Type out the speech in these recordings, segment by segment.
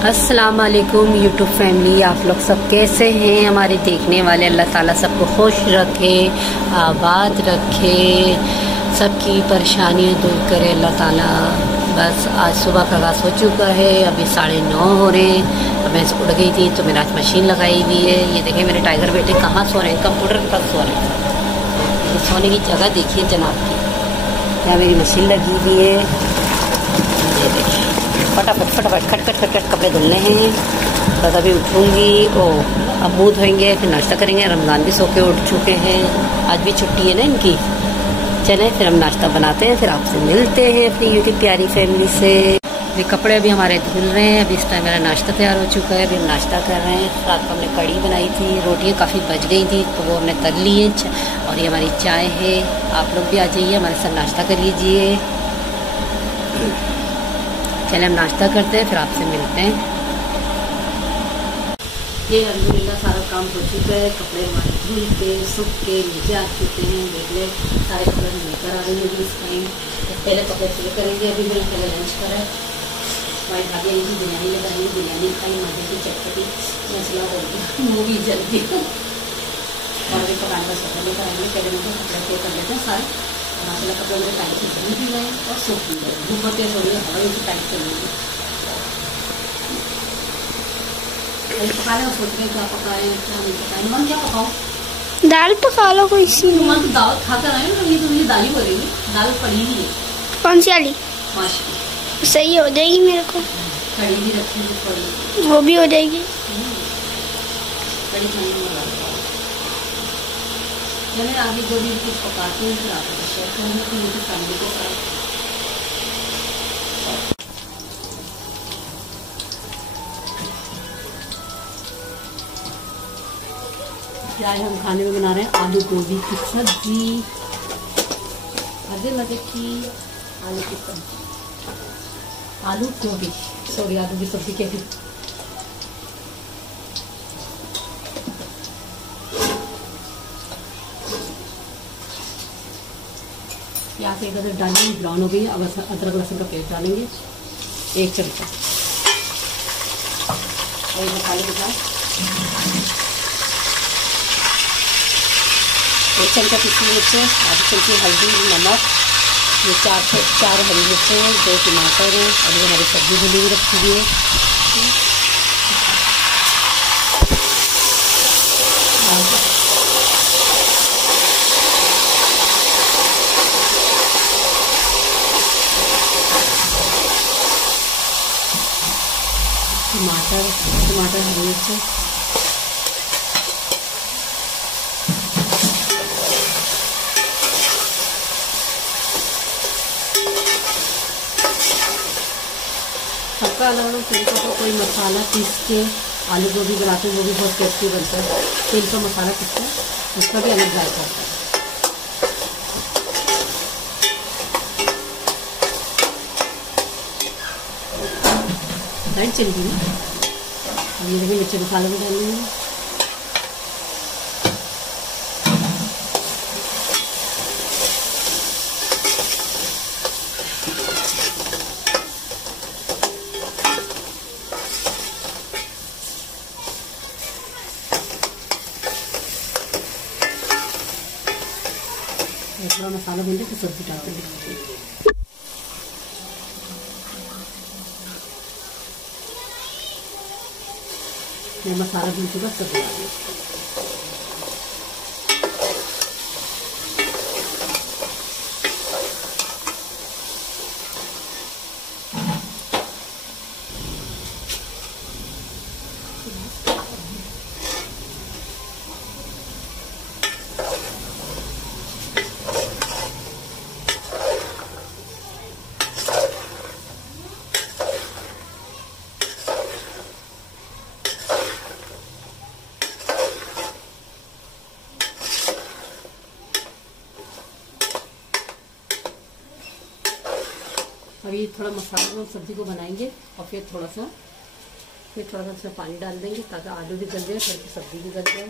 अस्सलाम वालेकुम YouTube family, आप लोग सब कैसे हैं? हमारे देखने वाले अल्लाह ताला सबको खुश रखे, आबाद रखे, सबकी परेशानियां दूर करे अल्लाह ताला। बस आज सुबह का आगाज़ हो चुका है, अभी 9:30 हो रहे हैं। अब मैं उठ गई थी तो मैंने आज मशीन लगाई हुई है। ये देखें मेरे टाइगर बेटे कहाँ सो रहे हैं, कंप्यूटर पर सो रहे हैं। सोने की जगह देखिए जनाब की, यहाँ मेरी मशीन लगी हुई है। ये देखिए फटाफट फटाफट खट खट खट खट कपड़े धुलने हैं। बस अभी उठूँगी, अब मुँह धोएंगे, फिर नाश्ता करेंगे। रमज़ान भी सो के उठ चुके हैं, आज भी छुट्टी है ना इनकी। चलें फिर हम नाश्ता बनाते हैं, फिर आपसे मिलते हैं अपनी यूट्यूब प्यारी फैमिली से। ये कपड़े अभी हमारे धुल रहे हैं। अभी इस टाइम मेरा नाश्ता तैयार हो चुका है, अभी हम नाश्ता कर रहे हैं। रात को हमने कड़ी बनाई थी, रोटियाँ काफ़ी बच गई थी तो वो हमने तल ली है। और ये हमारी चाय है। आप लोग भी आ जाइए, हमारे साथ नाश्ता कर लीजिए। चले हम नाश्ता करते हैं, फिर आपसे मिलते हैं। ये अल्हम्दुलिल्लाह सारा काम हो चुका है। कपड़े हमारे धुल के सूख के नीचे आ चुके हैं। देख ले सारे कपड़े लेकर आ रही है इस टाइम। तो पहले कपड़े सिले करेंगे। अभी मैंने पहले लंच करा है। हमारी भाभी आई थी, बिरयानी लगाई, बिरयानी खाई, मजे की चटपटी मसला हो गया, मूवी जल गई। और अभी पकाने का सफर लेकर आएंगे। पहले मुझे कपड़े पे कर लेते हैं सारे माशाल्लाह। कपड़े मेरे टाइम से धुल भी गए और सूख भी गए। धूप होते हैं थोड़ी हवा भी टाइट चलेगी। पकाने का सोच रहे क्या पकाए क्या नहीं पकाए। मन क्या पकाओ? दाल पका लो कोई सी। मन तो दाल खाकर आए ना, ये तो मुझे दाल ही बोलेगी। दाल पड़ी ही है। कौन सी वाली? माशा सही हो जाएगी मेरे को। कड़ी भी रखी है, पड़ी वो भी हो जाएगी। कड़ी खाने में मैंने आगे जो भी कुछ पकाती हूँ फिर आपको शेयर करूँगी कि मेरी फैमिली के साथ। आज हम खाने में बना रहे हैं आलू गोभी की सब्जी। मजे मजे की आलू की सब्जी, आलू गोभी, सॉरी आलू की सब्जी कहती। प्याज एक अदरक डालेंगे, ब्राउन हो गई। अब अदरक लहसुन का पेस्ट डालेंगे 1 चमचा। और मसाले के साथ 1 चमचा पिसी मिर्चें, आधी चमची हल्दी, नमक, ये 4 हरी मिर्चें, 2 टमाटर हैं और ये हमारी सब्जी धुली हुई रखी हुई है। टमाटर हरी मिर्च, सबका अलग अलग तरीके का। कोई मसाला पीस के आलू गोभी बनाते हैं, वो भी बहुत टेस्टी बनता है। तेल का मसाला पीसता है, उसका भी अलग जायका होता है। लाइट चल गई। ये देखिए मिर्ची मसाला भी डाल देंगे। थोड़ा मसाला भून के सब्जी डालते हैं। मसाला भून चुका, सब्जी डाल दें। अभी थोड़ा मसाला सब्जी को बनाएंगे और फिर थोड़ा सा इसमें पानी डाल देंगे ताकि आलू भी गल जाए, थोड़ी सी सब्जी भी गल जाए।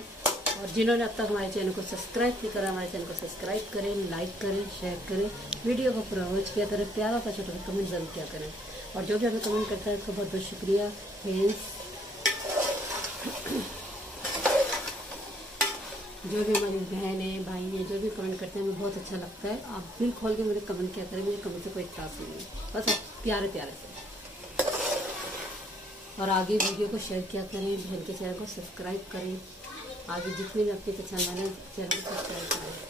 और जिन्होंने अब तक हमारे चैनल को सब्सक्राइब नहीं करा, हमारे चैनल को सब्सक्राइब करें, लाइक करें, शेयर करें, वीडियो को पूरा वॉच किया करें, प्यारा सा छोटा सा कमेंट जरूर किया करें। और जो भी हमें कमेंट करता है उसका बहुत बहुत शुक्रिया फ्रेंड्स। जो भी हमारी बहन है भाई है जो भी कमेंट करते हैं हमें बहुत अच्छा लगता है। आप दिल खोल के मुझे कमेंट किया करें, मुझे कमेंट से कोई इतराज़ नहीं है, बस आप प्यारे प्यारे से। और आगे वीडियो को शेयर किया करें, बहन के चैनल को सब्सक्राइब करें, आगे जितने भी आपके चैनल वाले चैनल को सब्सक्राइब करें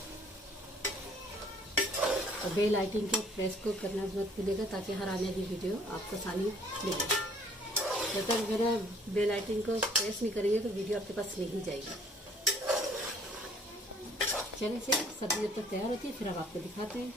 और बेल आइकन के प्रेस को करना मत भूलिएगा ताकि हर आने वाली वीडियो आपको आसानी मिले। जब तक मेरा बेल आइकन को प्रेस नहीं करेंगे तो वीडियो आपके पास नहीं जाएगी। चलिए से सब्जी जब तक तैयार होती है फिर अब आपको दिखाते हैं।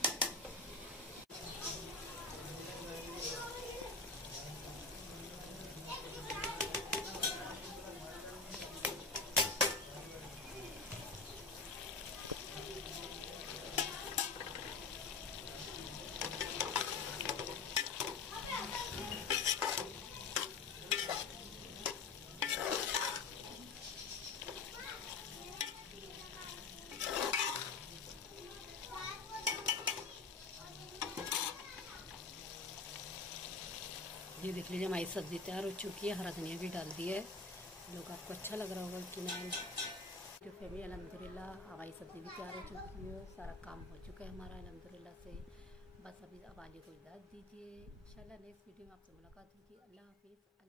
ये देख लीजिए हमारी सब्ज़ी तैयार हो चुकी है, हरा धनिया भी डाल दिया है। लोग आपको अच्छा लग रहा होगा कि नहीं। तो फैमिली अल्हम्दुलिल्लाह हमारी सब्ज़ी भी तैयार हो चुकी है, सारा काम हो चुका है हमारा अल्हम्दुलिल्लाह से। बस अभी अब आलिया को इजाज़त दीजिए, इंशाल्लाह नेक्स्ट वीडियो में आपसे मुलाकात होगी। अल्लाह हाफिज़।